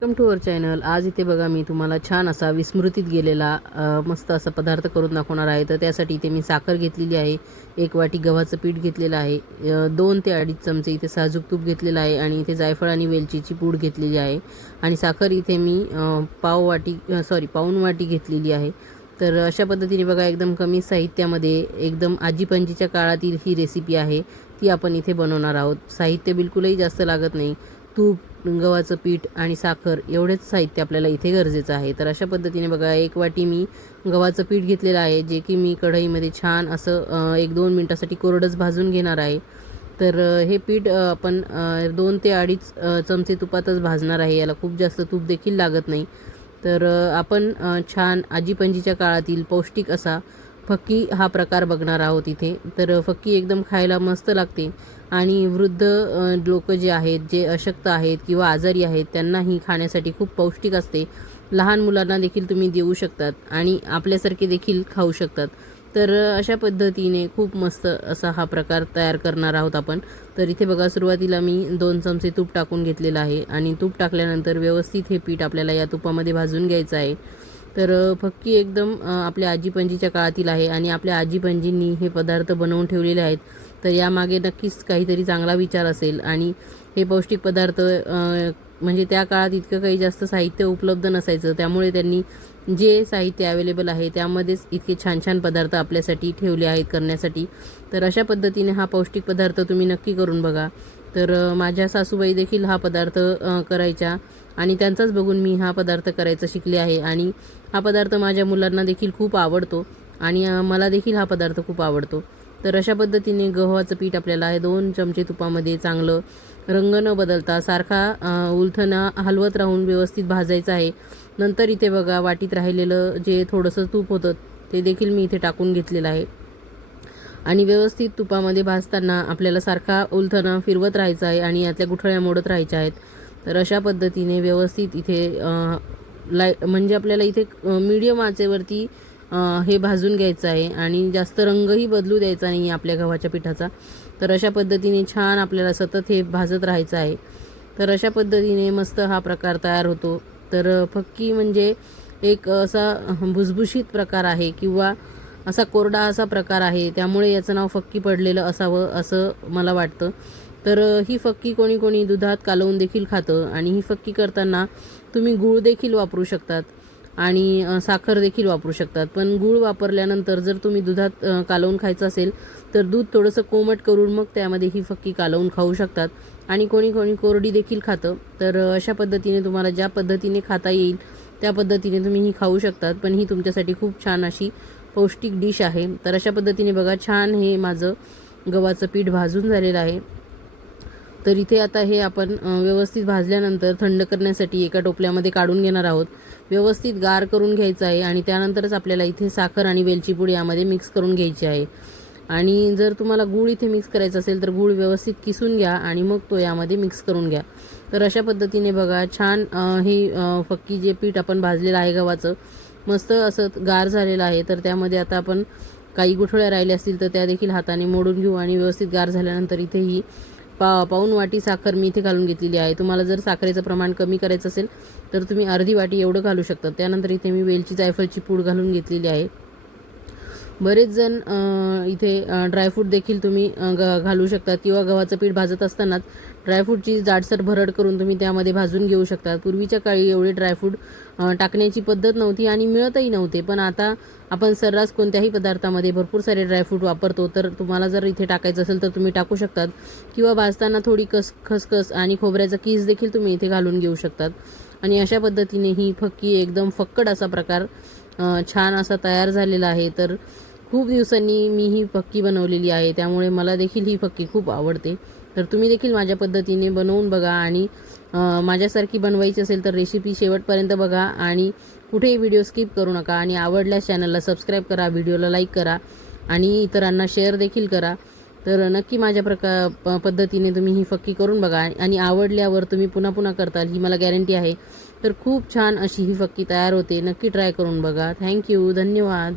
Welcome to our channel आज इथे बघा मी तुम्हाला छान असा विस्मृतीत गेलेला मस्त असा पदार्थ करून दाखवणार आहे. तर त्यासाठी इथे मी साखर घेतलेली आहे एक वाटी गव्हाचं पीठ घेतलेलं आहे दोन ते अडीच चमचे इथे साजूक तूप घेतलेलं आहे आणि इथे जायफळ आणि वेलचीची पूड घेतलेली आहे. आणि साखर इथे मी पाव वाटी सॉरी पाऊन वाटी घेतलेली आहे. तर अशा पद्धतीने बघा एकदम कमी साहित्यामध्ये एकदम आजीपंजीच्या काळातील ही रेसिपी आहे ती आपण इथे बनवणार आहोत. साहित्य बिलकुलही जास्त लागत नाही. तूप गव्हाचं पीठ आणि साखर एवढेच साहित्य आपल्याला इथे गरजेचं आहे. तर अशा पद्धतीने बघा एक वाटी मी गव्हाचं पीठ घेतलेलं आहे जे की मी कढईमध्ये छान असं एक दोन मिनटासाठी कोरडंच भाजून घेणार आहे. तर हे पीठ आपण दोन ते अडीच चमचे तुपातच भाजणार आहे. याला खूप जास्त तूप देखील लागत नाही. तर आपण छान आजीपंजीच्या काळातील पौष्टिक असा फक्की हा प्रकार बघणार आहोत इथे. तर फक्की एकदम खायला मस्त लागते. आणि वृद्ध लोक जे आहेत जे अशक्त आहेत किंवा आजारी आहेत त्यांनाही खाण्यासाठी खूप पौष्टिक असते. लहान मुलांना देखील तुम्ही देऊ शकतात आणि आपल्यासारखे देखील खाऊ शकतात. तर अशा पद्धतीने खूप मस्त असा हा प्रकार तयार करणार आहोत आपण. तर इथे बघा सुरुवातीला मी दोन चमचे तूप टाकून घेतलेलं आहे. आणि तूप टाकल्यानंतर व्यवस्थित हे पीठ आपल्याला या तुपामध्ये भाजून घ्यायचं आहे. तर फक्की एकदम आपल्या आपल्या आजीपंजीच्या काळातील आहे आणि आपल्या आजीपंजींनी हे पदार्थ बनवून ठेवलेले आहेत. तर यामागे नक्कीच काहीतरी चांगला विचार असेल आणि हे पौष्टिक पदार्थ म्हणजे त्या काळात इतकं काही जास्त साहित्य उपलब्ध नसायचं. त्यामुळे त्यांनी जे साहित्य अवेलेबल आहे त्यामध्येच इतके छान छान पदार्थ आपल्यासाठी ठेवले आहेत करण्यासाठी. तर अशा पद्धतीने हा पौष्टिक पदार्थ तुम्ही नक्की करून बघा. तर माझ्या सासूबाई देखील हा पदार्थ करायच्या. आणि त्यांचाच बघून मी हा पदार्थ करायचा शिकले आहे. आणि हा पदार्थ माझ्या मुलांना देखील खूप आवडतो. आणि मला देखील हा पदार्थ खूप आवडतो. तर अशा पद्धतीने गव्हाचं पीठ आपल्याला हे दोन चमचे तुपामध्ये चांगलं रंग न बदलता सारखा उलथना हलवत राहून व्यवस्थित भाजायचं आहे. नंतर इथे बघा वाटीत राहिलेलं जे थोडंसं तूप होतं ते देखील मी इथे टाकून घेतलेलं आहे. आणि व्यवस्थित तुपामध्ये भाजताना आपल्याला सारखा उलथना फिरवत राहायचा आहे आणि यातल्या गुठळ्या मोडत राहायच्या आहेत. तर अशा पद्धतीने व्यवस्थित इथे लाय म्हणजे आपल्याला इथे मीडियम आचेवरती हे भाजून घ्यायचं आहे आणि जास्त रंगही बदलू द्यायचा नाही आपल्या गव्हाच्या पिठाचा. तर अशा पद्धतीने छान आपल्याला सतत हे भाजत राहायचं आहे. तर अशा पद्धतीने मस्त हा प्रकार तयार होतो. तर फक्की म्हणजे एक असा भुसभुशीत प्रकार आहे किंवा असा कोरडा असा प्रकार आहे. त्यामुळे याचं नाव फक्की पडलेलं असावं असं मला वाटतं. तर ही फक्की कोणी कोणी दुधात कालवून देखील खातं आणि ही फक्की करताना तुम्ही गूळ देखील वापरू शकतात आणि साखर देखील वापरू शकतात. पण गूळ वापरल्यानंतर जर तुम्ही दुधात कालवून खायचं असेल तर दूध थोडंसं कोमट करून मग त्यामध्ये ही फक्की कालवून खाऊ शकतात. आणि कोणी कोणी कोरडी देखील खातं. तर अशा पद्धतीने तुम्हाला ज्या पद्धतीने खाता येईल त्या पद्धतीने तुम्ही ही खाऊ शकतात. पण ही तुमच्यासाठी खूप छान अशी पौष्टिक डिश आहे. तर अशा पद्धतीने बघा छान हे माझं गव्हाचं पीठ भाजून झालेलं आहे. तर इथे आता हे आपण व्यवस्थित भाजल्यानंतर थंड करण्यासाठी एका टोपल्यामध्ये काढून घेणार आहोत. व्यवस्थित गार करून घ्यायचं आहे आणि त्यानंतरच आपल्याला इथे साखर आणि वेलची पूड यामध्ये मिक्स करून घ्यायची आहे. आणि जर तुम्हाला गूळ इथे मिक्स करायचा असेल तर गूळ व्यवस्थित किसून घ्या आणि मग तो यामध्ये मिक्स करून घ्या. तर अशा पद्धतीने बघा छान हे ही फक्की जे पीठ आपण भाजलेलं आहे गव्हाचं मस्त असं गार झालेलं आहे. तर त्यामध्ये आता आपण काही गुठळ्या राहिल्या असतील तर त्या देखील हाताने मोडून घेऊ आणि व्यवस्थित गार झाल्यानंतर इथे ही पा पाऊन वाटी साखर मी इथे घालून घेतलेली आहे. तुम्हाला जर साखरेचं प्रमाण कमी करायचं असेल तर तुम्ही अर्धी वाटी एवढं घालू शकता. त्यानंतर इथे मी वेलची जायफळची पूड घालून घेतलेली आहे. बरेच जण इथे ड्रायफ्रूट देखील तुम्ही ग घालू शकता किंवा गव्हाचं पीठ भाजत असतानाच ड्रायफ्रूटची जाडसर भरड करून तुम्ही त्यामध्ये भाजून घेऊ शकता. पूर्वीच्या काळी एवढे ड्रायफ्रूट टाकण्याची पद्धत नव्हती आणि मिळतही नव्हते. पण आता आपण सर्रास कोणत्याही पदार्थामध्ये भरपूर सारे ड्रायफ्रूट वापरतो. तर तुम्हाला जर इथे टाकायचं असेल तर तुम्ही टाकू शकतात. किंवा भाजताना थोडी कस खसखस आणि खोबऱ्याचा कीस देखील तुम्ही इथे घालून घेऊ शकतात. आणि अशा पद्धतीने ही फक्की एकदम फक्कड असा प्रकार छान असा तयार झालेला आहे. तर खूप दिवसांनी मी ही फक्की बनवलेली आहे त्यामुळे मला देखील ही फक्की खूप आवडते. तर तुम्ही देखील माझ्या पद्धतीने बनवून बघा आणि माझ्यासारखी बनवायची असेल तर रेसिपी शेवटपर्यंत बघा आणि कुठेही व्हिडिओ स्किप करू नका आणि आवडल्यास चॅनलला सबस्क्राईब करा व्हिडिओला लाईक करा आणि इतरांना शेअर देखील करा. तर नक्की माझ्या प्रका प पद्धतीने तुम्ही ही फक्की करून बघा आणि आवडल्यावर तुम्ही पुन्हा पुन्हा करताल ही मला गॅरंटी आहे. तर खूप छान अशी ही फक्की तयार होते. नक्की ट्राय करून बघा. थँक्यू धन्यवाद.